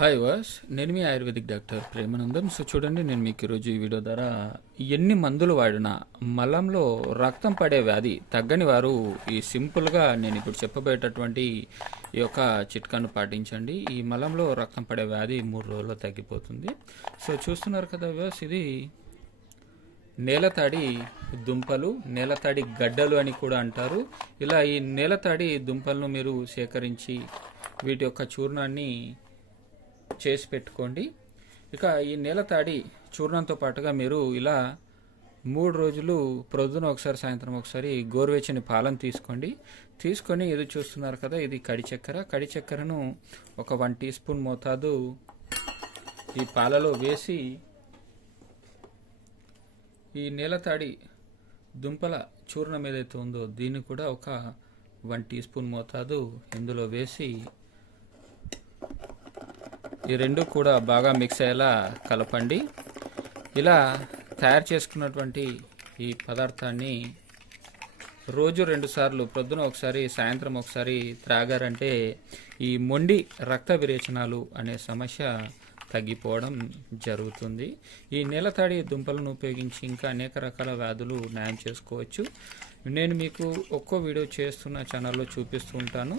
Hi వాస్ నేను మీ ఆయుర్వేదిక్ డాక్టర్ ప్రేమానందం. సో చూడండి నేను మీకు ఈరోజు ఈ వీడియో ద్వారా ఎన్ని మందులు వాడినా మలంలో రక్తం పడే వ్యాధి తగ్గని వారు ఈ సింపుల్గా నేను ఇప్పుడు చెప్పబోయేటటువంటి ఈ యొక్క చిట్కాను పాటించండి. ఈ మలంలో రక్తం పడే వ్యాధి మూడు రోజుల్లో తగ్గిపోతుంది. సో చూస్తున్నారు కదా వ్యాస్ ఇది నేలతాడి దుంపలు నేలతాడి గడ్డలు అని కూడా అంటారు. ఇలా ఈ నేలతాడి దుంపలను మీరు సేకరించి వీటి యొక్క చూర్ణాన్ని చేసి పెట్టుకోండి. ఇక ఈ నేలతాడి చూర్ణంతో పాటుగా మీరు ఇలా మూడు రోజులు ప్రొద్దున ఒకసారి సాయంత్రం ఒకసారి గోరువెచ్చని పాలను తీసుకోండి. తీసుకొని ఇది చూస్తున్నారు కదా ఇది కడి చక్కెర. కడి చక్కెరను ఒక వన్ టీ స్పూన్ మోతాదు ఈ పాలలో వేసి ఈ నేలతాడి దుంపల చూర్ణం ఏదైతే ఉందో దీన్ని కూడా ఒక వన్ టీ స్పూన్ మోతాదు ఇందులో వేసి ఈ రెండు కూడా బాగా మిక్స్ అయ్యేలా కలపండి. ఇలా తయారు చేసుకున్నటువంటి ఈ పదార్థాన్ని రోజు రెండు సార్లు ప్రొద్దున ఒకసారి సాయంత్రం ఒకసారి త్రాగారంటే ఈ మొండి రక్త విరేచనాలు అనే సమస్య తగ్గిపోవడం జరుగుతుంది. ఈ నీలతాడి దుంపలను ఉపయోగించి ఇంకా అనేక రకాల వ్యాధులు న్యాయం చేసుకోవచ్చు. నేను మీకు ఒక్కో వీడియో చేస్తున్న ఛానల్లో చూపిస్తూ ఉంటాను.